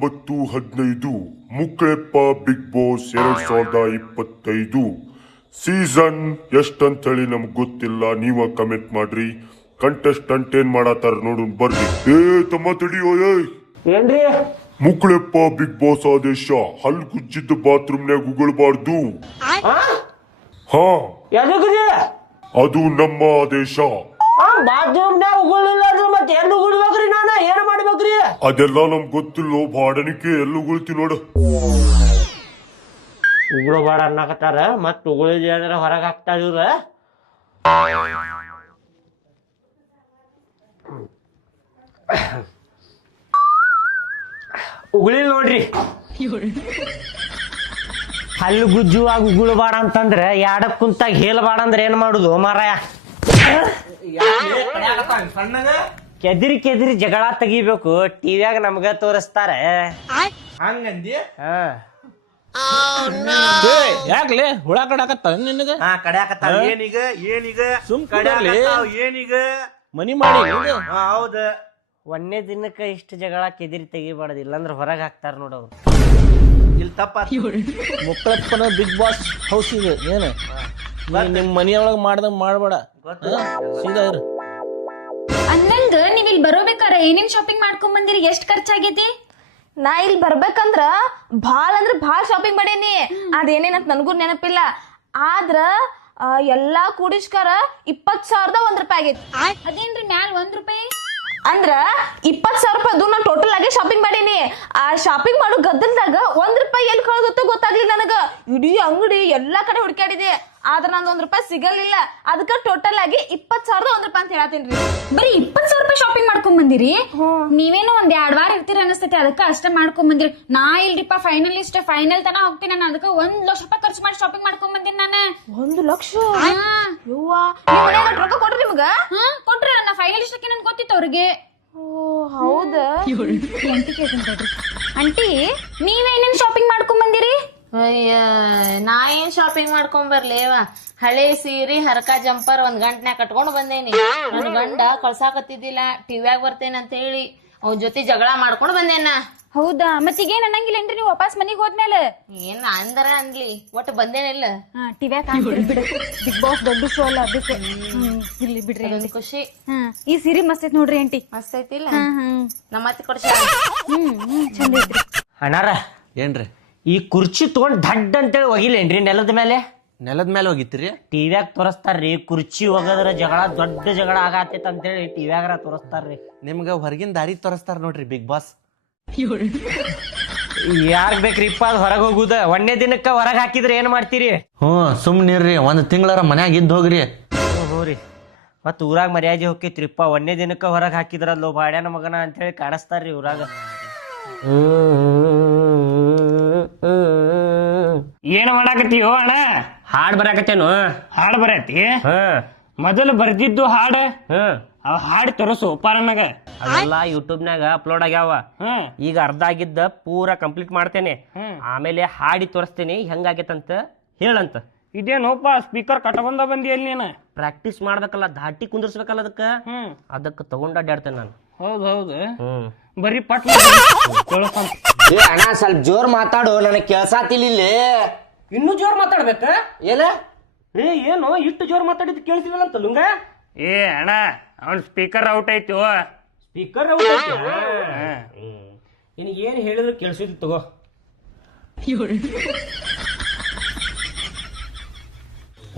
9/15 Mukleppa big boss 2025 season ಎಷ್ಟಂತೇಳಿ ನಮ್ಗೆ ಗೊತ್ತಿಲ್ಲ. ನೀವ ಕಮೆಂಟ್ ಮಾಡ್ರಿ. ಕಂಟೆಸ್ಟೆಂಟ್ ಏನ್ ಮಾಡತ್ತಾರ ನೋಡು ಬರ್ರಿ. ತಮ್ಮ ತಡಿಯೋ ಏನ್ರಿ ಮುಕ್ಳೆಪ್ಪ ಬಿಗ್ ಬಾಸ್ ಆದೇಶ ಹಲ್ ಗುಜ್ಜಿದ್ದ ಬಾತ್ರೂಮ್ನ್ಯಾಗ ಉಗುಳಬಾರ್ದು. ಹಾ ಅದು ನಮ್ಮ ಆದೇಶ. ಬಾತ್ರೂಮ್ನ್ಯಾಗ ಉಗುಳಿಲ್ಲ ಅಂದ್ರೆ ಮತ್ತೆ ಎಲ್ಲಿ ಉಗುಳ್ಬೇಕ್ರಿ? ನಾನು ಏನ್ ಮಾಡ್ಬೇಕ್ರಿ? ಅದೆಲ್ಲ ನಮ್ಗೆ ಗೊತ್ತಿಲ್ಲ. ಬಾಡನಿಕೆ ಎಲ್ಲಿ ಉಗುಳ್ತಿ ನೋಡು. ಉಗುಳಬಾಡ ಅನ್ನಕತ್ತಾರ ಮತ್ ಉಗುಳಿದ ಏನಾರ ಹೊರಗೆ ಹಾಕ್ತಾರ ಇವ್ರ. ಉಗುಳಿಲ್ ನೋಡ್ರಿ. ಹಲ್ಲು ಗುಜ್ಜುವಾಗ ಉಗುಳಬಾಡ ಅಂತಂದ್ರೆ ಯಾಡಕ್ ಕುಂತಾಗ ಹೇಳಬಾಡ ಅಂದ್ರೆ ಏನ್ ಮಾಡುದು ಮಾರಾಯ? ಕೆದಿರಿ ಕೆದಿರಿ ಜಗಳ ತೆಗಿಬೇಕು. ಟಿವಿಯಾಗ ನಮ್ಗ ತೋರಿಸ್ತಾರೆ. ಹಂಗಂದಿ ಯಾಕ್ಲೆ ಹುಳ ಕಡಾಕತ್ತ ನಿನಗ? ಕಡ್ಯಾಕತ್ತಾವ. ಏನೀಗ ಸುಮ್ ಏನೀಗ ಮನಿ ಮಾಡಿ ಹೌದ. ಒಂದೇ ದಿನಕ್ಕ ಇಷ್ಟು ಜಗಳ ಕೆದಿರಿ ತೆಗಿಬಾರ್ದು, ಇಲ್ಲಾಂದ್ರೆ ಹೊರಗೆ ಹಾಕ್ತಾರ ನೋಡವ್ರು. ಇಲ್ಲಿ ತಪ್ಪ ಮುಕ್ಕಳಪ್ಪನ ಬಿಗ್ ಬಾಸ್ ಹೌಸ್ ಇದೆ. ಏನು ನಿಮ್ ಮನಿಯೊಳಗ ಮಾಡ್ದಂಗ ಮಾಡ್ಬೇಡ, ಸೀದಾ ಇರು. ಅಂದಂಗ ನೀವ್ ಇಲ್ಲಿ ಬರೋಬೇಕಾರ ಏನೇನ್ ಶಾಪಿಂಗ್ ಮಾಡ್ಕೊಂಡ್ ಬಂದಿರಿ? ಎಷ್ಟ್ ಖರ್ಚಾಗೈತಿ? ನಾ ಇಲ್ಲಿ ಬರ್ಬೇಕಂದ್ರ ಭಾಳ ಶಾಪಿಂಗ್ ಮಾಡೇನಿ. ಅದೇನೇನಂತ ನನಗೂ ನೆನಪಿಲ್ಲ. ಆದ್ರ ಎಲ್ಲಾ ಕೂಡಿಸ್ಕರ 20,000 1 ರೂಪಾಯಿ ಆಗೈತಿ. ಅದೇನ್ರಿ ಮ್ಯಾಲ 1 ರೂಪಾಯಿ? ಅಂದ್ರ 20,000 ರೂಪಾಯಿ ನಾ ಟೋಟಲ್ ಆಗಿ ಶಾಪಿಂಗ್ ಮಾಡೀನಿ. ಆ ಶಾಪಿಂಗ್ ಮಾಡೋ ಗದ್ದಲ್ದಾಗ 1 ರೂಪಾಯಿ ಎಲ್ಲಿ ಕಳ್ದತ್ತೋ ಗೊತ್ತಾಗ್ಲಿಲ್ಲ ನನಗ. ಇಡೀ ಅಂಗಡಿ ಎಲ್ಲಾ ಕಡೆ ಹುಡ್ಕಾಡಿದೆ, ಆದ್ರ ನಂದು 1 ರೂಪಾಯಿ ಸಿಗಲಿಲ್ಲ. ಅದಕ್ಕ ಟೋಟಲ್ ಆಗಿ 20,000 1 ರೂಪಾಯಿ ಅಂತ ಹೇಳತ್ತೀನ್ರಿ. ಬರೀ 20,000 ರೂಪಾಯಿ ಶಾಪಿಂಗ್ ಮಾಡ್ಕೊಂಡ್ ಬಂದಿರಿ? ನೀವೇನೋ ಒಂದ್ 2 ವಾರ ಇರ್ತೀರ ಅನಸ್ತೈತಿ, ಅದಕ್ಕ ಅಷ್ಟ ಮಾಡ್ಕೊಂಡ್ ಬಂದಿರಿ. ನಾ ಇಲ್ರಿಪ್ಪ ಫೈನಲಿಸ್ಟ್, ಫೈನಲ್ ತನ ಹೋಗ್ತೀನಿ ನಾನು. ಅದಕ್ಕ 1 ಲಕ್ಷ ರೂಪಾಯಿ ಖರ್ಚು ಮಾಡಿ ಶಾಪಿಂಗ್ ಮಾಡ್ಕೊಂಡ್ ಬಂದಿನಿ ನಾನು. 1 ಲಕ್ಷ? ಯವ್ವಾ, ನಿಮ್ ಮನ್ಯಾಗ ರೊಕ್ಕ ಕೊಡ್ರಿ ನಿಮ್ಗ? ಕೊಟ್ರ ನಾ ಫೈನಲಿಸ್ಟ್ ಅಕ್ಕಿ ನನ್ ಗೊತ್ತಿತ್ತು ಅವ್ರಿಗೆ. ಹೌದಾ? ಆಂಟಿ ನೀವೇನೇನ್ ಶಾಪಿಂಗ್ ಮಾಡ್ಕೊಂಡ್ ಬಂದಿರಿ? ಅಯ್ಯ ನಾ ಏನ್ ಶಾಪಿಂಗ್ ಮಾಡ್ಕೊಂಡ್ ಬರ್ಲೇವ. ಹಳೆ ಸೀರೆ ಹರಕ ಜಂಪರ್ 1 ಗಂಟನ್ಯಾಗ ಕಟ್ಕೊಂಡ್ ಬಂದೇನಿ. ನನ್ ಗಂಡ ಕಳ್ಸಾಕತ್ತಿದ್ದಿಲ್ಲ, ಟಿವ್ಯಾಗ ಬರ್ತೇನೆ ಅಂತ ಹೇಳಿ ಅವ್ನ ಜೊತೆ ಜಗಳ ಮಾಡ್ಕೊಂಡ್ ಬಂದೇನ. ಹೌದಾ? ಮತ್ತೀಗೇನ್ ಅನ್ನಂಗಿಲ್ಲೇನ್ರಿ ನೀವು ವಾಪಸ್ ಮನಿಗ್ ಹೋದ್ಮೇಲೆ? ಏನ್ ಅಂದರ ಅನ್ಲಿ, ಒಟ್ಟು ಬಂದೇನಿಲ್ಲ. ಟಿವ್ಯಾಗ ಕಾಣ್ತೀರಿ ಬಿಡ. ಬಿಗ್ ಬಾಸ್ ದೊಡ್ಡ ಶೋ ಅಲ್ಲ, ಅದಕ್ಕೆ ಇರ್ಲಿ ಬಿಡ್ರಿ. ಅದೊಂದ್ ಖುಷಿ. ಈ ಸೀರೆ ಮಸ್ತ್ ಐತ್ ನೋಡ್ರಿ ಆಂಟಿ. ಮಸ್ತ್ ಐತಿಲ್ಲ? ನಮ್ಮ ಅತ್ತಿ ಕೊಡ್ಸ. ಚಂದ ಐತ್ರಿ. ಅಣ್ಣಾರ ಏನ್ರಿ ಈ ಕುರ್ಚಿ ತಗೊಂಡ್ ದಡ್ಡ ಅಂತೇಳಿ ಒಗಿಲೇನ್ರಿ ನೆಲದ ಮೇಲೆ? ನೆಲದ ಮೇಲೆ ಹೋಗಿತ್ರಿ? ಟಿವ್ಯಾಗ ತೋರಿಸ್ತಾರ್ರಿ ಕುರ್ಚಿ ಒಗದ್ರ ಜಗಳ ದೊಡ್ಡ ಜಗಳ ಆಗತ್ತೈತ್ ಅಂತೇಳಿ ಟಿವ್ಯಾಗ ತೋರಿಸ್ತಾರ್ರಿ. ನಿಮ್ಗ ಹೊರಗಿನ ದಾರಿ ತೋರಿಸ್ತಾರ ನೋಡ್ರಿ ಬಿಗ್ ಬಾಸ್. ಯಾರ್ಗ್ ಬೇಕ್ರಿಪ್ಪ ಅದ್ ಹೊರಗೆ ಹೋಗುದ? ಒಂದೇ ದಿನಕ್ಕ ಹೊರಗೆ ಹಾಕಿದ್ರೆ ಏನ್ ಮಾಡ್ತೀರಿ? ಸುಮ್ನಿರ್ರಿ, 1 ತಿಂಗಳರ ಮನ್ಯಾಗ ಇದ್ದು ಹೋಗ್ರಿ. ಹೋಗ್ರಿ ಮತ್ ಊರಾಗ ಮರ್ಯಾದೆ ಹೋಗ್ತೈತ್ರಿಪ್ಪ. ಒಂದೇ ದಿನಕ್ಕ ಹೊರಗೆ ಹಾಕಿದ್ರಲ್ಲೋ ಬಾಡ್ಯಾನ ಮಗನ ಅಂತೇಳಿ ಕಾಣಿಸ್ತಾರ್ರಿ ಊರಾಗ. ಏನ್ ಮಾಡಾಕತ್ತೀಯೋ ಅಣ್ಣ? ಹಾಡ್ ಬರಾಕತ್ತೇನು? ಹಾಡ್ ಬರತಿ? ಮೊದಲು ಬರ್ದಿದ್ದು ಹಾಡ ಅವ್ ಹಾಡ್ ತೋರಿಸು ನನಗ. ಅದೆಲ್ಲ ಯೂಟ್ಯೂಬ್ನಾಗ ಅಪ್ಲೋಡ್ ಆಗ್ಯಾವ. ಈಗ ಅರ್ಧ ಆಗಿದ್ದ ಪೂರಾ ಕಂಪ್ಲೀಟ್ ಮಾಡ್ತೇನೆ. ಆಮೇಲೆ ಹಾಡಿ ತೋರಿಸ್ತೇನೆ ಹೆಂಗಾಗೈತಂತ ಹೇಳಂತ. ಇದೇನೋಪ ಸ್ಪೀಕರ್ ಕಟ್ಕೊಂಡ ಬಂದಿಯಲ್ಲಿ ನೀನು? ಪ್ರಾಕ್ಟೀಸ್ ಮಾಡ್ಬೇಕಲ್ಲ, ಧಾಟಿ ಕುಂದರ್ಸ್ಬೇಕಲ್ಲ ಅದಕ್ಕೆ ತಗೊಂಡ್ ಅಡ್ಡಾಡ್ತೇನೆ ನಾನು. ಹೌದು ಬರೀ ಪಟ್ ಅಣ್ಣ ಸ್ವಲ್ಪ ಜೋರ್ ಮಾತಾಡು, ನನಗೆ ಕೇಳ್ಸಾತಿಲ್ಲ ಇಲ್ಲಿ. ಇನ್ನೂ ಜೋರ್ ಮಾತಾಡ್ಬೇಕ? ಏನ ಏನು ಇಷ್ಟು ಜೋರ್ ಮಾತಾಡಿದ್ ಕೇಳಿಸಿಲ್ಲ ಅಂತ ಲುಂಗ? ಏ ಅಣ್ಣ ಅವನ್ ಸ್ಪೀಕರ್ ಔಟ್ ಐತಿ. ಸ್ಪೀಕರ್ ನಿನಗೆ ಏನ್ ಹೇಳಿದ್ರು ಕೇಳಿಸಿದ್ ತಗೋ.